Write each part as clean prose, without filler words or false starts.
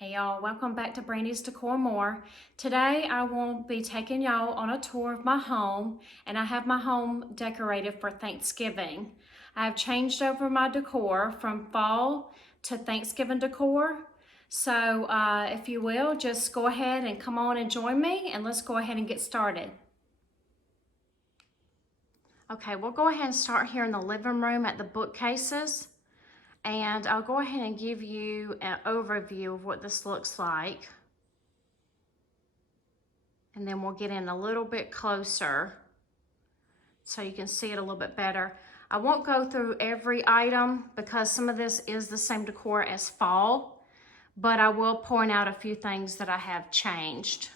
Hey y'all, welcome back to Brandy's Decor More. Today I will be taking y'all on a tour of my home, and I have my home decorated for Thanksgiving. I have changed over my decor from fall to Thanksgiving decor. So if you will, just go ahead and come on and join me, and let's go ahead and get started. Okay, we'll go ahead and start here in the living room at the bookcases. And I'll go ahead and give you an overview of what this looks like. And then we'll get in a little bit closer so you can see it a little bit better. I won't go through every item because some of this is the same decor as fall, but I will point out a few things that I have changed.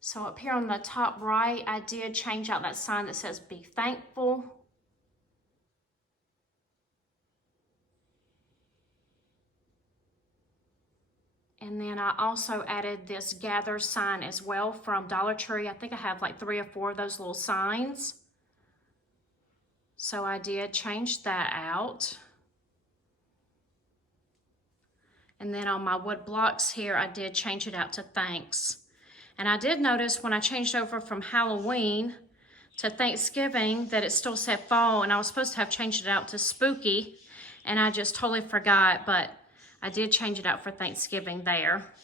So up here on the top right, I did change out that sign that says "Be Thankful." And then I also added this gather sign as well from Dollar Tree. I think I have like 3 or 4 of those little signs. So I did change that out. And then on my wood blocks here, I did change it out to thanks. And I did notice when I changed over from Halloween to Thanksgiving that it still said fall, and I was supposed to have changed it out to spooky, and I just totally forgot, but I did change it out for Thanksgiving there.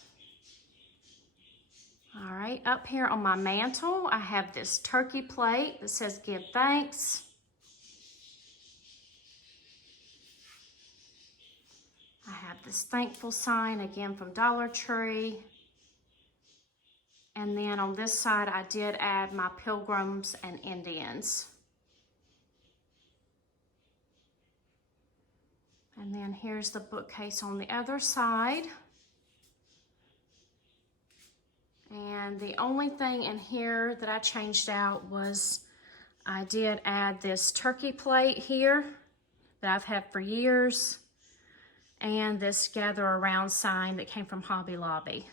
All right, up here on my mantle, I have this turkey plate that says "Give Thanks." I have this thankful sign again from Dollar Tree. And then on this side, I did add my pilgrims and Indians. And then here's the bookcase on the other side. And the only thing in here that I changed out was I did add this turkey plate here that I've had for years, and this gather around sign that came from Hobby Lobby.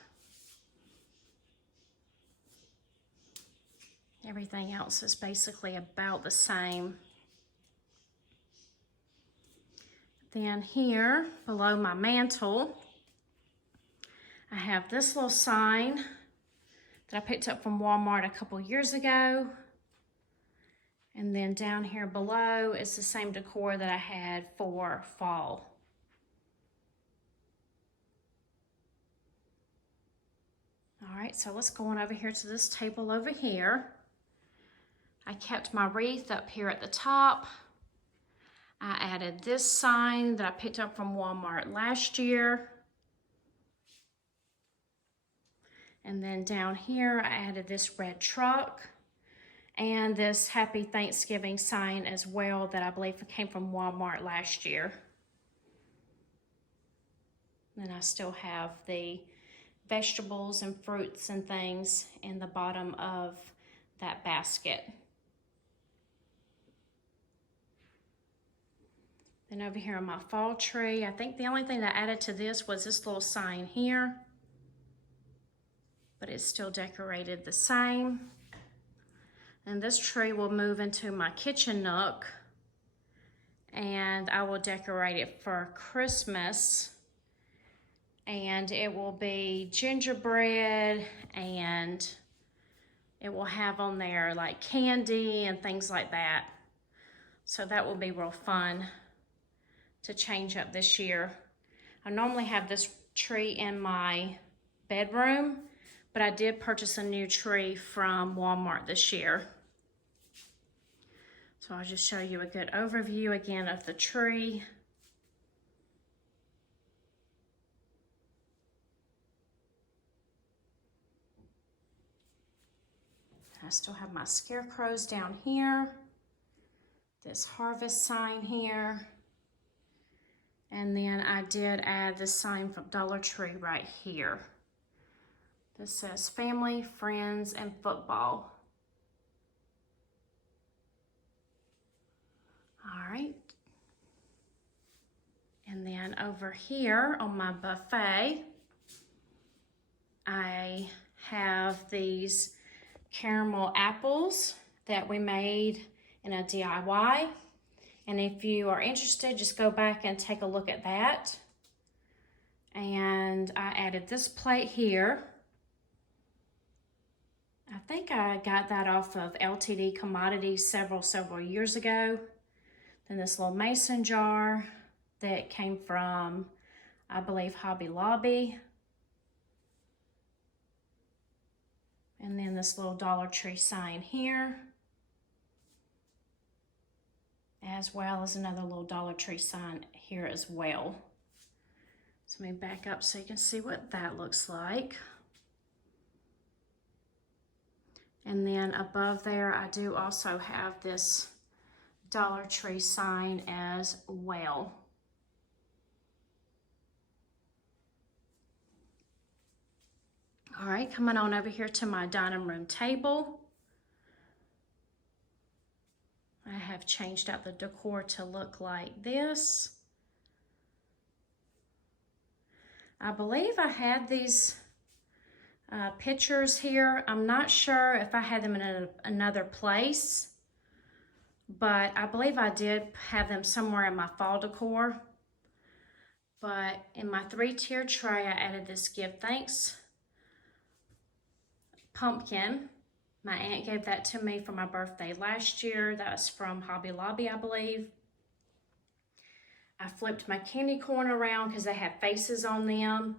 Everything else is basically about the same. Then here below my mantle, I have this little sign that I picked up from Walmart a couple years ago. And then down here below is the same decor that I had for fall. All right, so let's go on over here to this table over here. I kept my wreath up here at the top. I added this sign that I picked up from Walmart last year. And then down here, I added this red truck and this Happy Thanksgiving sign as well that I believe came from Walmart last year. And I still have the vegetables and fruits and things in the bottom of that basket. Then over here on my fall tree, I think the only thing that I added to this was this little sign here, but it's still decorated the same. And this tree will move into my kitchen nook, and I will decorate it for Christmas. And it will be gingerbread, and it will have on there like candy and things like that. So that will be real fun to change up this year. I normally have this tree in my bedroom, but I did purchase a new tree from Walmart this year. So I'll just show you a good overview again of the tree. I still have my scarecrows down here, this harvest sign here, and then I did add this sign from Dollar Tree right here. This says family, friends, and football. All right. And then over here on my buffet, I have these caramel apples that we made in a DIY. And if you are interested, just go back and take a look at that. And I added this plate here. I think I got that off of LTD Commodities several years ago. Then this little mason jar that came from, I believe, Hobby Lobby. And then this little Dollar Tree sign here, as well as another little Dollar Tree sign here as well. So let me back up so you can see what that looks like. And then above there, I do also have this Dollar Tree sign as well. All right, coming on over here to my dining room table. I have changed out the decor to look like this. I believe I had these pictures here. I'm not sure if I had them in another place, but I believe I did have them somewhere in my fall decor. But in my 3-tier tray, I added this Give Thanks pumpkin. My aunt gave that to me for my birthday last year. That was from Hobby Lobby, I believe. I flipped my candy corn around because they have faces on them.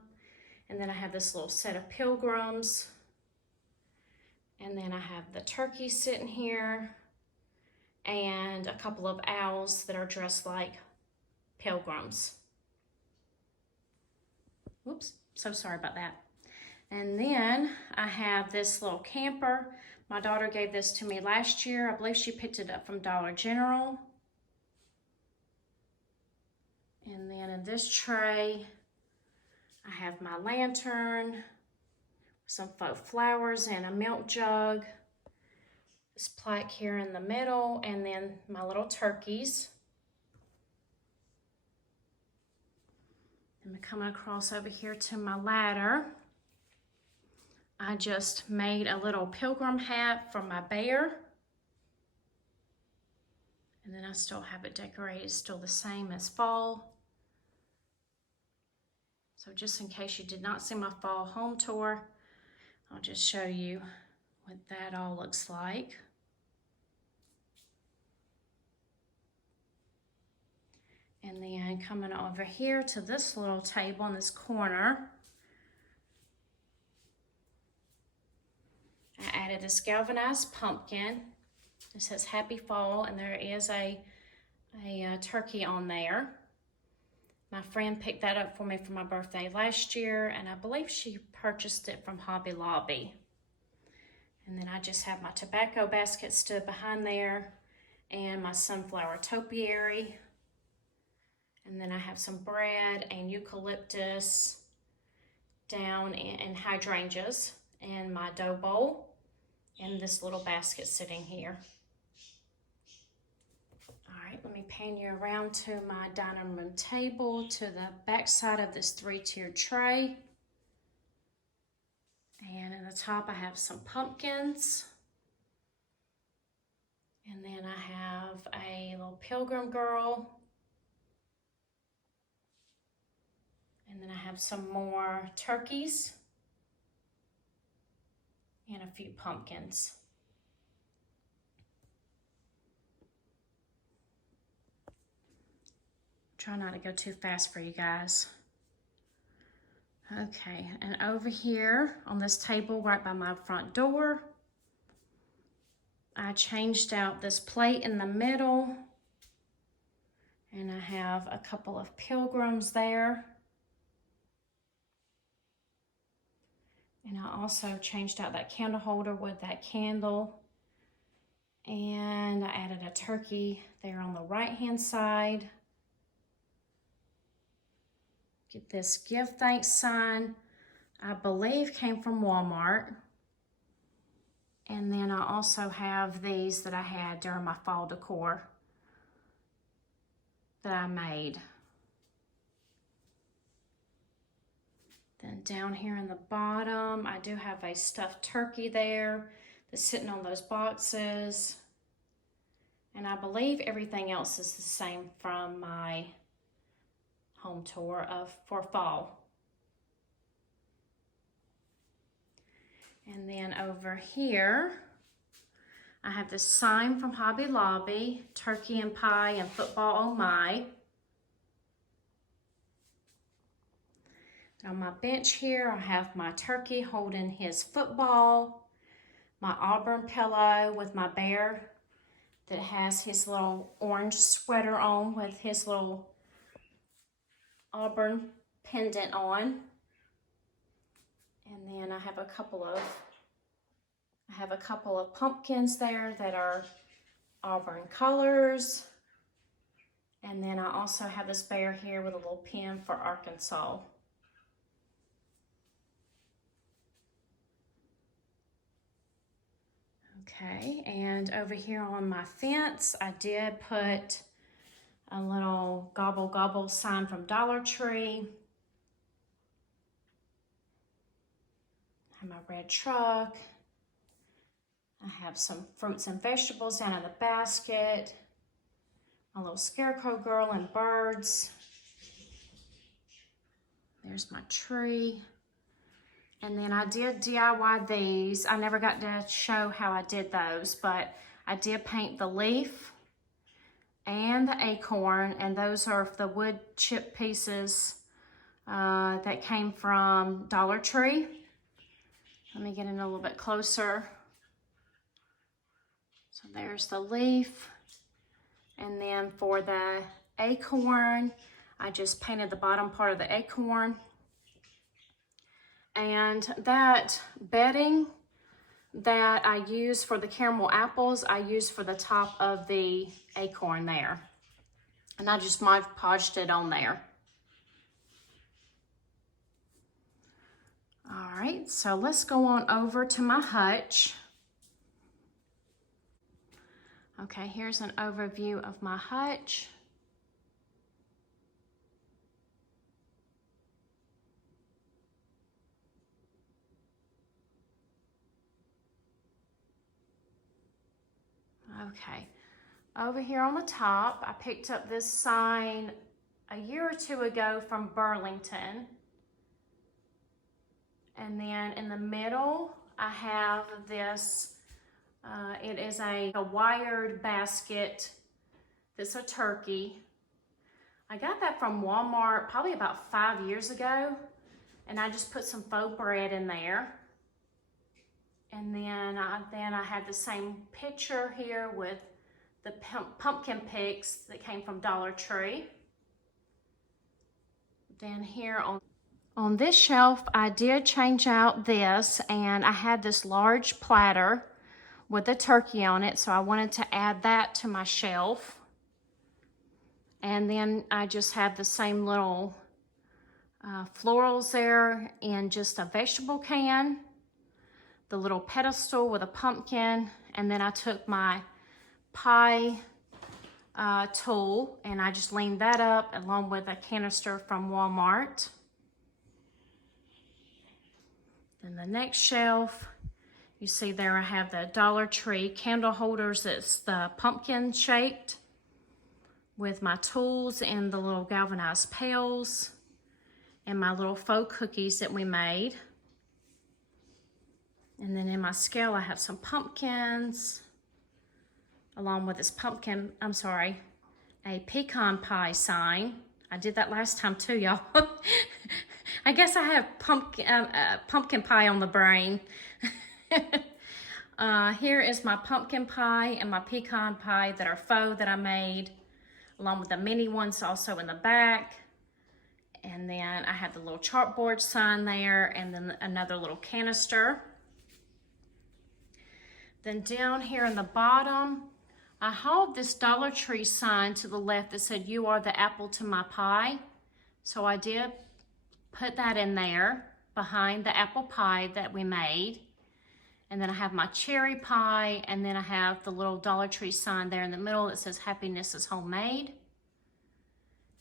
And then I have this little set of pilgrims. And then I have the turkey sitting here. And a couple of owls that are dressed like pilgrims. Whoops, so sorry about that. And then I have this little camper. My daughter gave this to me last year. I believe she picked it up from Dollar General. And then in this tray, I have my lantern, some faux flowers and a milk jug. This plaque here in the middle, and then my little turkeys. I'm coming across over here to my ladder. I just made a little pilgrim hat for my bear. And then I still have it decorated, still the same as fall. So just in case you did not see my fall home tour, I'll just show you what that all looks like. And then coming over here to this little table in this corner, I added this galvanized pumpkin. It says Happy Fall, and there is a turkey on there. My friend picked that up for me for my birthday last year, and I believe she purchased it from Hobby Lobby. And then I just have my tobacco basket stood behind there, and my sunflower topiary. And then I have some bread and eucalyptus down and hydrangeas, and my dough bowl, and this little basket sitting here. All right, let me pan you around to my dining room table, to the back side of this 3-tiered tray. And in the top, I have some pumpkins. And then I have a little pilgrim girl. And then I have some more turkeys and a few pumpkins. Try not to go too fast for you guys. Okay, and over here on this table right by my front door, I changed out this plate in the middle, and I have a couple of pilgrims there. And I also changed out that candle holder with that candle. And I added a turkey there on the right-hand side. Get this Give Thanks sign, I believe came from Walmart. And then I also have these that I had during my fall decor that I made. Then down here in the bottom, I do have a stuffed turkey there that's sitting on those boxes. And I believe everything else is the same from my home tour for fall. And then over here, I have this sign from Hobby Lobby, turkey and pie and football oh my. On my bench here, I have my turkey holding his football, my Auburn pillow with my bear that has his little orange sweater on with his little Auburn pendant on. And then I have a couple of pumpkins there that are Auburn colors. And then I also have this bear here with a little pin for Arkansas. Okay, and over here on my fence, I did put a little gobble gobble sign from Dollar Tree. I have my red truck. I have some fruits and vegetables down in the basket. My little scarecrow girl and birds. There's my tree. And then I did DIY these. I never got to show how I did those, but I did paint the leaf and the acorn, and those are the wood chip pieces that came from Dollar Tree. Let me get in a little bit closer. So there's the leaf. And then for the acorn, I just painted the bottom part of the acorn. And that bedding that I use for the caramel apples, I use for the top of the acorn there. And I just Mod Podged it on there. All right, so let's go on over to my hutch. Okay, here's an overview of my hutch. Okay, over here on the top, I picked up this sign a year or two ago from Burlington. And then in the middle, I have this, it is a wired basket that's a turkey. I got that from Walmart probably about 5 years ago, and I just put some faux bread in there. And then I had the same picture here with the pumpkin picks that came from Dollar Tree. Then here on this shelf, I did change out this, and I had this large platter with a turkey on it, so I wanted to add that to my shelf. And then I just have the same little florals there in just a vegetable can, the little pedestal with a pumpkin, and then I took my pie tool and I just leaned that up along with a canister from Walmart. Then the next shelf, you see there I have the Dollar Tree candle holders. It's the pumpkin shaped with my tools and the little galvanized pails and my little faux cookies that we made. And then in my scale, I have some pumpkins along with this a pecan pie sign. I did that last time too, y'all. I guess I have pumpkin pie on the brain. Here is my pumpkin pie and my pecan pie that are faux that I made, along with the mini ones also in the back. And then I have the little chalkboard sign there, and then another little canister. Then down here in the bottom, I hauled this Dollar Tree sign to the left that said, "You are the apple to my pie." So I did put that in there behind the apple pie that we made. And then I have my cherry pie, and then I have the little Dollar Tree sign there in the middle that says, "Happiness is homemade."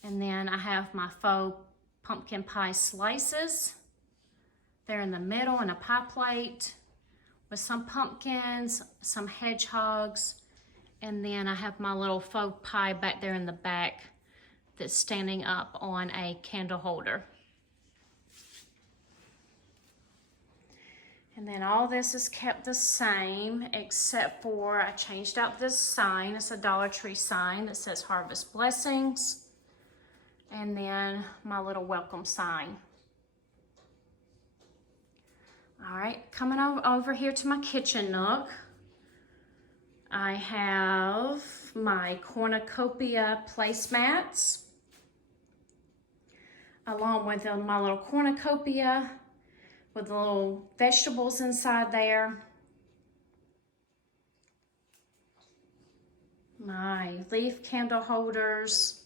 And then I have my faux pumpkin pie slices there in the middle in a pie plate with some pumpkins, some hedgehogs, and then I have my little faux pie back there in the back that's standing up on a candle holder. And then all this is kept the same except for I changed out this sign. It's a Dollar Tree sign that says Harvest Blessings. And then my little welcome sign. All right, coming over here to my kitchen nook. I have my cornucopia placemats along with my little cornucopia with the little vegetables inside there. My leaf candle holders.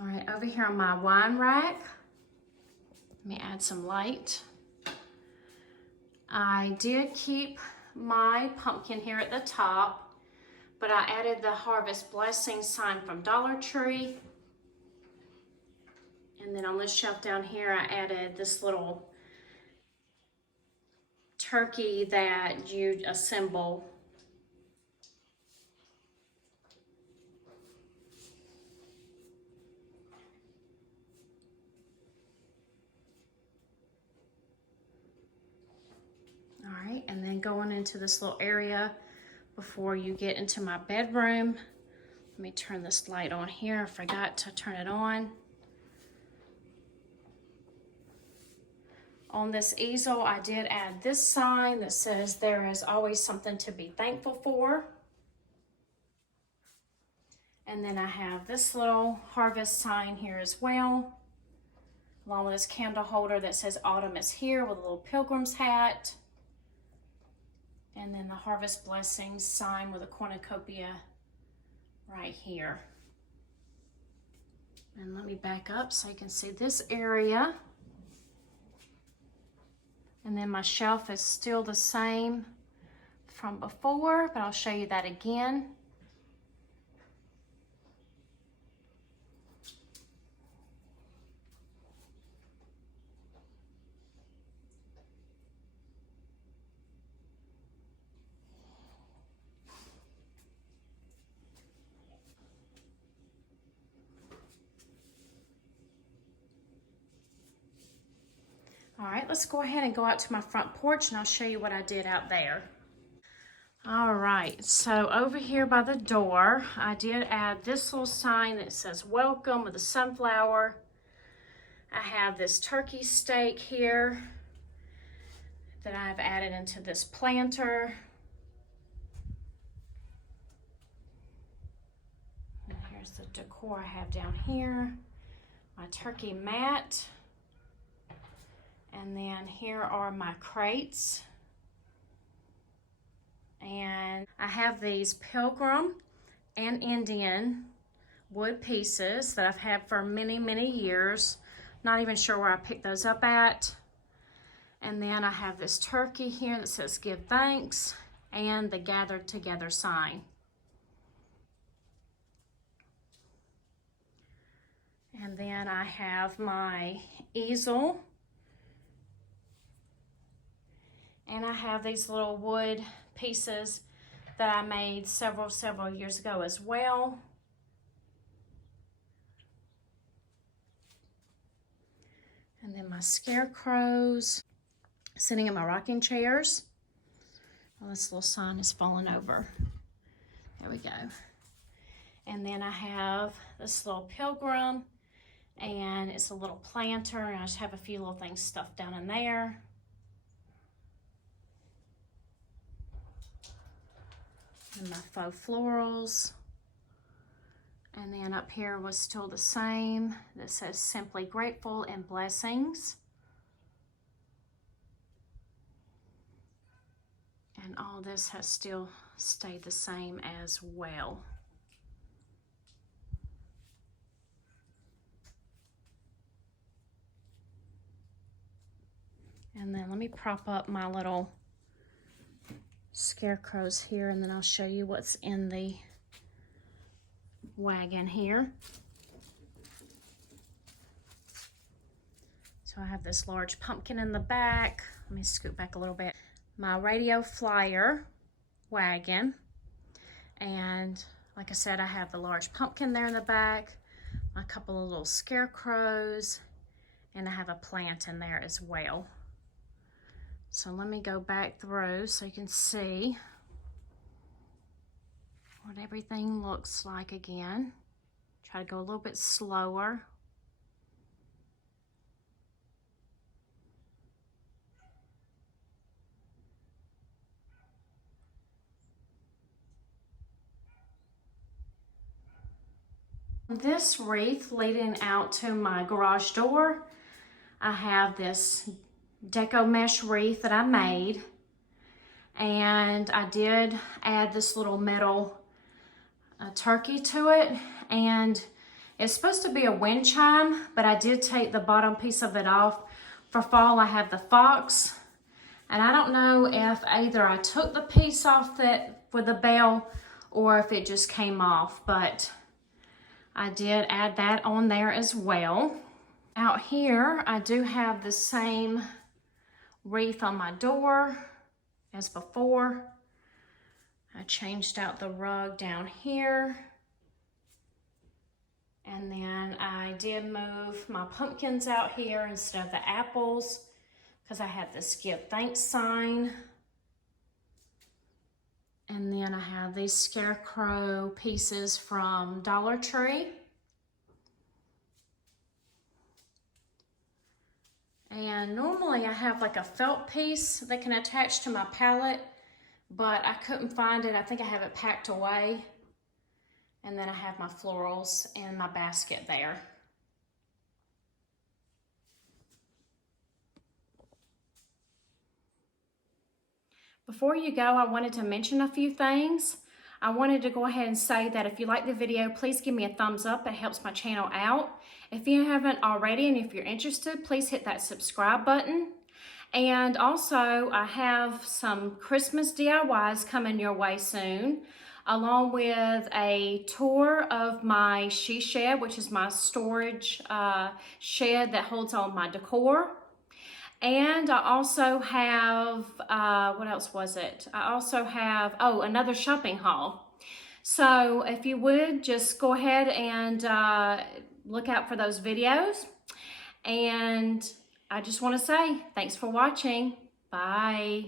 All right, over here on my wine rack, let me add some light. I did keep my pumpkin here at the top, but I added the Harvest Blessing sign from Dollar Tree. And then on this shelf down here, I added this little turkey that you assemble. All right, and then going into this little area before you get into my bedroom. Let me turn this light on here. I forgot to turn it on. On this easel, I did add this sign that says there is always something to be thankful for. And then I have this little harvest sign here as well, along with this candle holder that says autumn is here with a little pilgrim's hat. And then the Harvest Blessings sign with a cornucopia right here. And let me back up so you can see this area. And then my shelf is still the same from before, but I'll show you that again. All right, let's go ahead and go out to my front porch and I'll show you what I did out there. All right, so over here by the door, I did add this little sign that says welcome with a sunflower. I have this turkey steak here that I've added into this planter. And here's the decor I have down here. My turkey mat. And then here are my crates. And I have these Pilgrim and Indian wood pieces that I've had for many, many years. Not even sure where I picked those up at. And then I have this turkey here that says give thanks and the gathered together sign. And then I have my easel. And I have these little wood pieces that I made several years ago as well. And then my scarecrows sitting in my rocking chairs. Oh, this little sign is falling over. There we go. And then I have this little pilgrim, and it's a little planter, and I just have a few little things stuffed down in there. And my faux florals. And then up here was still the same. That says Simply Grateful and Blessings. And all this has still stayed the same as well. And then let me prop up my little scarecrows here, and then I'll show you what's in the wagon here. So I have this large pumpkin in the back. Let me scoot back a little bit. My radio flyer wagon, and like I said, I have the large pumpkin there in the back, a couple of little scarecrows, And I have a plant in there as well. So let me go back through so you can see what everything looks like again. Try to go a little bit slower. This wreath leading out to my garage door, I have this Deco mesh wreath that I made, and I did add this little metal turkey to it, and it's supposed to be a wind chime, but I did take the bottom piece of it off. For fall, I have the fox, and I don't know if either I took the piece off that with the bell or if it just came off, but I did add that on there as well. Out here, I do have the same wreath on my door as before. I changed out the rug down here. And then I did move my pumpkins out here instead of the apples because I have this give thanks sign. And then I have these scarecrow pieces from Dollar Tree. And normally I have like a felt piece that can attach to my palette, but I couldn't find it. I think I have it packed away. And then I have my florals in my basket there. Before you go, I wanted to mention a few things. I wanted to go ahead and say that if you like the video, please give me a thumbs up. It helps my channel out. If you haven't already and if you're interested, please hit that subscribe button. And also, I have some Christmas DIYs coming your way soon, along with a tour of my she shed, which is my storage shed that holds all my decor. And I also have, what else was it? I also have, oh, another shopping haul. So if you would, just go ahead and look out for those videos. And I just want to say, thanks for watching. Bye.